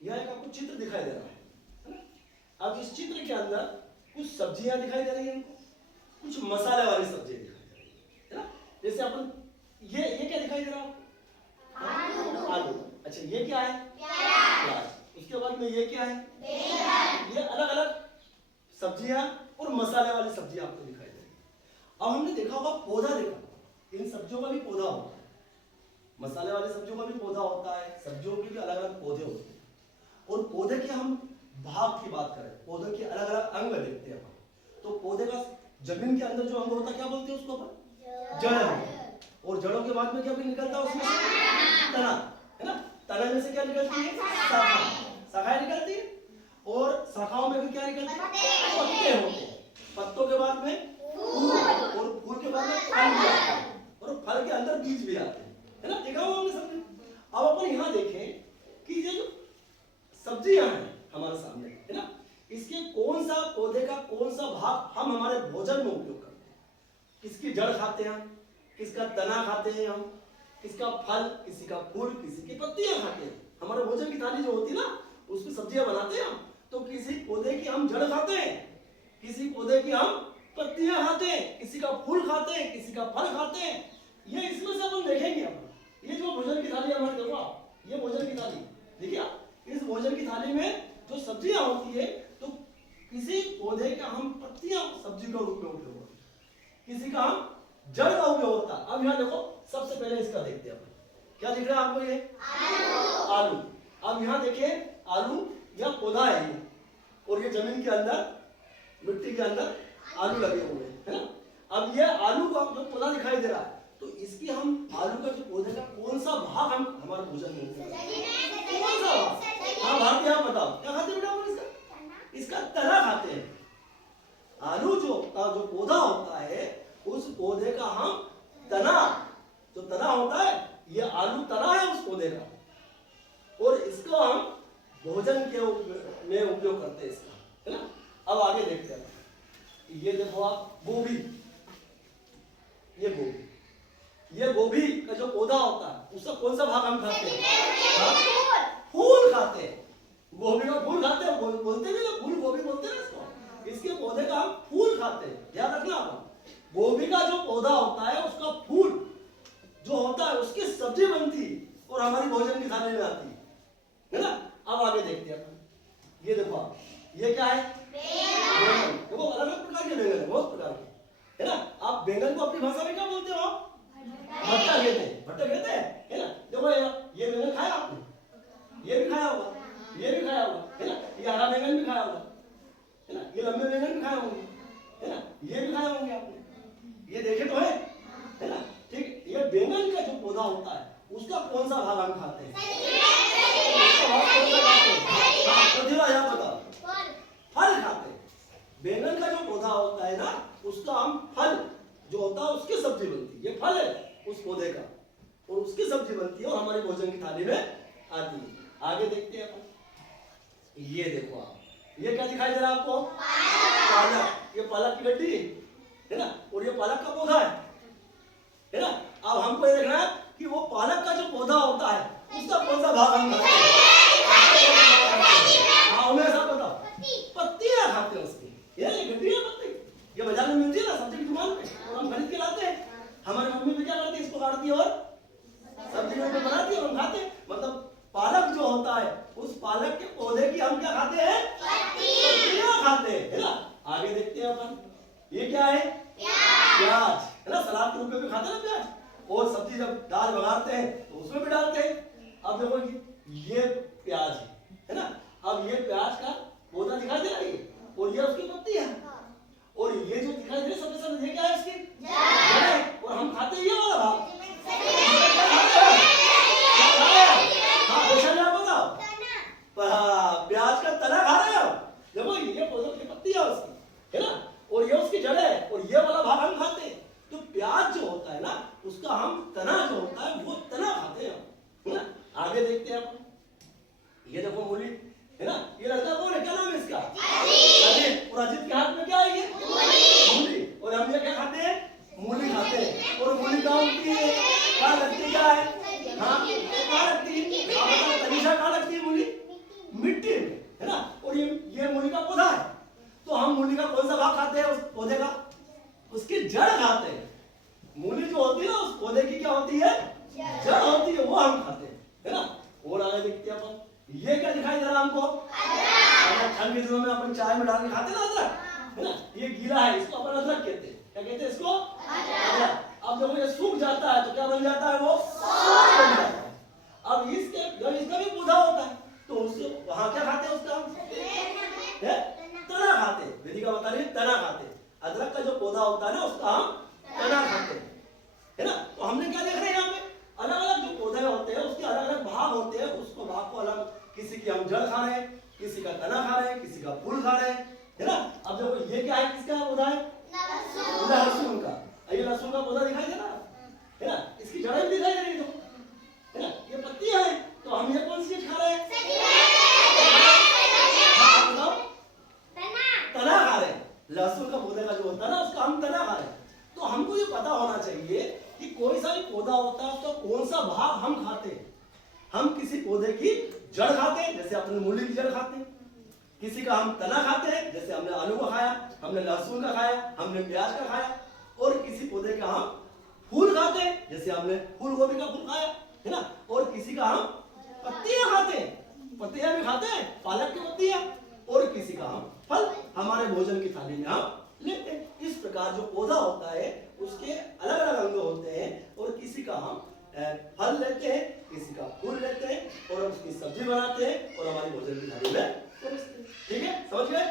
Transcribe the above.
यह एक आपको चित्र दिखाई दे रहा है ना। अब इस चित्र के अंदर कुछ सब्जियां दिखाई दे रही हैं हमको, कुछ मसाले वाली सब्जियां दिखाई दे रही है ना। जैसे अपन ये क्या दिखाई दे रहा है आपको? आलू। अच्छा ये क्या है? प्याज। उसके बाद में ये क्या है? ये अलग अलग सब्जियां और मसाले वाली सब्जियां आपको दिखाई दे रही है। अब हमने देखा होगा पौधा, देखा इन सब्जियों का भी पौधा होता है, मसाले वाली सब्जियों का भी पौधा होता है, सब्जियों के भी अलग अलग पौधे होते हैं। और पौधे के हम भाग की बात करें, पौधे के अलग अलग अंग देखते हैं अपन, तो पौधे का जमीन के अंदर जो अंग होता है क्या बोलते हैं उसको अपन? जड़। और जड़ों के बाद में क्या भी निकलता है उसमें से? तना, है ना। तना में से क्या निकलती है? शाखा, शाखाएं निकलती है। और शाखाओं में भी क्या निकलते हैं? पत्ते होते हैं। पत्तों के बाद में फूल, और फूल के बाद में फल भी आते हैं, और फल के अंदर बीज भी आते हैं, है ना। देखा होगा हमने सबने। अब अपन यहाँ देखें कि ये जो सब्जियां हैं हमारे सामने, है ना, इसके कौन सा पौधे का कौन सा भाग हम हमारे भोजन में उपयोग करते हैं? किसकी जड़ खाते हैं हम, किसका तना खाते हैं हम, किसका फल, किसी का फूल, किसी की पत्तियां खाते हैं। हमारे भोजन की थाली जो होती है ना, उसमें सब्जियां बनाते हैं हम, तो किसी पौधे की हम जड़ खाते हैं, किसी पौधे की हम पत्तियां खाते हैं, किसी का फूल खाते हैं, किसी का फल खाते हैं। ये इसमें से अपन देखेंगे। अपन ये जो भोजन की थाली हमारे, देखो आप, ये भोजन की थाली देखिए आप, इस भोजन की थाली में जो सब्जियां होती है, तो किसी पौधे का हम पत्तियां सब्जी का रूप में उपयोग होता है, किसी का हम जड़ का उपयोग होता है। अब यहाँ देखो, सबसे पहले इसका देखते हैं अपन, क्या दिख रहा है आपको? ये आलू। अब यहाँ देखिए, आलू यह पौधा है ये, और ये जमीन के अंदर, मिट्टी के अंदर आलू लगे हुए हैं, है ना। अब ये आलू का जो पौधा दिखाई दे रहा है, तो इसकी हम आलू का जो पौधे का कौन सा भाग हम हमारे भोजन में उपयोग करते हैं? कौन सा भाग? हाँ भाग क्या बताओ, क्या खाते हैं बेटा? इसका तना खाते हैं। आलू जो पौधा होता है, उस पौधे का हम तना, जो तना होता है, ये आलू तना है उस पौधे का, और इसको हम भोजन के में उपयोग करते हैं इसका, है ना। अब आगे देखते हैं, ये देखो आप, गोभी। ये गोभी का जो पौधा होता है, उसका कौन सा भाग हम खाते हैं? फूल खाते हैं। गोभी का फूल खाते हैं, बोलते भी लोग फूल गोभी बोलते हैं इसको। इसके पौधे का हम फूल खाते हैं, ध्यान रखना आप। गोभी का जो पौधा होता है, उसका फूल जो होता है, उसकी सब्जी बनती और हमारी भोजन की थाली में आती है ना। अब आगे देखते हैं, ये देखो आप, ये क्या है? बैंगन। देखो अलग अलग प्रकार के बैंगन है, बहुत प्रकार के, है ना। आप बैंगन को अपनी भाषा में क्या बोलते हो? आप भट्टा कहते हैं, भट्टा कहते हैं, है ना। देखो ये बैंगन खाया आपने, ये भी खाया होगा, ये भी खाया होगा, है ना। ये हरा बैंगन भी खाया होगा, है ना। ये लंबे बैंगन भी खाए होंगे, है ना। ये भी खाए होंगे आपने, ये देखे तो है ना। ठीक, ये बैंगन का जो पौधा होता है, उसका कौन सा भाग हम खाते हैं? प्रतिभा यहाँ बताओ। फल खाते हैं। बैंगन का जो पौधा होता है ना, उसका हम फल जो होता है, उसकी सब्जी बनती है। ये फल है उस पौधे का, और उसकी सब्जी बनती है और हमारी भोजन की थाली में आती है। आगे देखते हैं अपन, ये देखो आप, ये क्या दिखाई दे रहा है आपको? पालक। ये पालक की गड्डी है ना, और ये पालक का पौधा है ना। अब हमको ये देखना है कि वो पालक का जो पौधा होता है, उसका कौन सा भाग हम खाते हैं? हाँ, उन्हें सब बताओ। पत्तियां खाते हैं उसकी। ये गड्डी है पत्ती, ये बाजार में मिलती है ना सब्जी की दुकान पे, और हम खरीद के लाते हैं। हमारी मम्मी भी क्या करती है, इसको काटती है और सब्जी में बनाती है, हम खाते हैं। मतलब पालक जो होता है, उस पालक के पौधे की हम क्या खाते हैं? पत्तियां खाते हैं, है ना। आगे देखते हैं अपन, ये क्या है? प्याज, है ना। सलाद के रूप में भी खाते हैं ना प्याज, और सब्जी जब दाल बनाते हैं तो उसमें भी डालते हैं। अब देखो ये प्याज है ना। अब ये प्याज का पौधा दिखाई दे रहा है, और ये उसकी पत्ती है, और ये जो दिखाई दे रही है सबसे सामने, ये क्या है? इसकी जड़। और हम खाते हैं ये वाला भाग। प्याज का तना खा रहे हो, देखो ये पौधों की पत्ती है उसकी, है ना, और ये उसकी जड़ है, और ये वाला भाग हम खाते हैं। तो प्याज जो होता है ना, उसका हम तना जो होता है, वो तना खाते हैं, है ना। आगे देखते हैं अपन, ये देखो मूली, है ना। ये लड़का कौन है, क्या नाम है इसका? अजीत। और अजीत के हाथ में क्या है? ये मूली। और हम ये क्या खाते हैं? मूली खाते हैं। और मूली कहाँ होती है? कहाँ लगती क्या है? हाँ, कहाँ लगती है? तनीषा, कहाँ लगती है मूली? ये क्या दिखाई दे रहा हमको? अदरक। ठंड के दिनों में अपन चाय में डाल के खाते ना अदरक, है ना? ये गीला है, इसको अपन अदरक कहते हैं। क्या कहते हैं इसको? अदरक। अब जब ये सूख जाता है तो क्या बन जाता है? वो सोड बन जाता है। अब इसके जब इसका भी पौधा होता है तो उससे वहां क्या खाते हैं? उसका हम तना खाते हैं। विधि का बता रही है, तना खाते हैं। अदरक का जो पौधा होता है ना उसका हम तना खाते हैं, है ना? तो हमने क्या देख रहे हैं यहाँ पे? अलग अलग जो पौधे होते हैं उसके अलग अलग भाग होते हैं, उसको भाग को अलग, किसी की हम जड़ खा रहे हैं, किसी का तना खा रहे हैं, किसी का फूल खा रहे हैं, है ना? अब देखो ये क्या है? किसका पौधा है? लहसुन का। ये लहसुन का पौधा दिखाई दे रहा है ना? इसकी जड़ें भी दिखाई दे रही है ना? ये पत्तियां हैं, तो हम ये कौन सी चीज खा रहे हैं? हाँ, बताओ। तना खा रहे हैं। लहसुन का पौधे का जो होता है ना उसका हम तना खा रहे हैं। तो हमको ये पता होना चाहिए कि कोई सा भी पौधा होता है उसका कौन सा भाग हम खाते हैं। हम किसी पौधे की जड़ खाते हैं, जैसे अपने मूली की जड़ खाते हैं। किसी का हम तना खाते हैं, जैसे हमने आलू का खाया, हमने लहसुन का खाया, हमने प्याज का खाया। और किसी पौधे का हम फूल खाते हैं, जैसे हमने फूल गोभी का फूल खाया, है ना? और किसी का हम पत्तियां खाते हैं, पत्तियां भी खाते हैं, पालक की पत्तियां। और किसी का हम फल हमारे भोजन की थाली में हम लेते हैं। इस प्रकार जो पौधा होता है उसके अलग अलग अंग होते हैं, और किसी का हम फल लेते हैं, किसी का फूल लेते हैं, और उसकी सब्जी बनाते हैं और हमारे भोजन की थाली में परोसते हैं। ठीक है, समझ गए?